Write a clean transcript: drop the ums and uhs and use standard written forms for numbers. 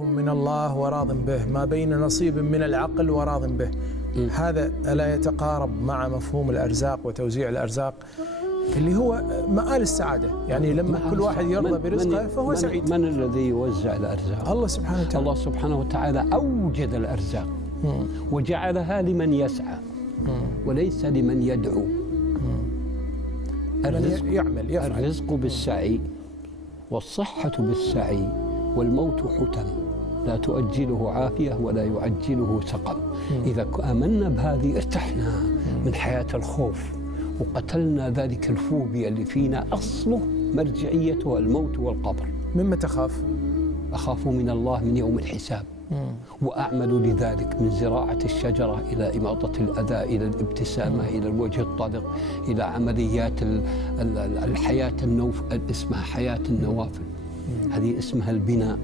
خوف من الله وراض به، ما بين نصيب من العقل وراض به. هذا ألا يتقارب مع مفهوم الأرزاق وتوزيع الأرزاق اللي هو مآل السعادة؟ يعني لما كل واحد يرضى برزقه فهو سعيد. من الذي يوزع الأرزاق؟ الله سبحانه وتعالى. الله سبحانه وتعالى أوجد الأرزاق وجعلها لمن يسعى وليس لمن يدعو. يفعل. الرزق بالسعي والصحة بالسعي والموت حتم، لا تؤجله عافية ولا يعجله سقم. إذا آمنا بهذه ارتحنا من حياة الخوف وقتلنا ذلك الفوبيا اللي فينا أصله مرجعيته الموت والقبر. مما تخاف؟ أخاف من الله من يوم الحساب، وأعمل لذلك من زراعة الشجرة إلى إماطة الأذى إلى الابتسامة إلى الوجه الطلق إلى عمليات الحياة اسمها حياة النوافل. هذه اسمها البناء.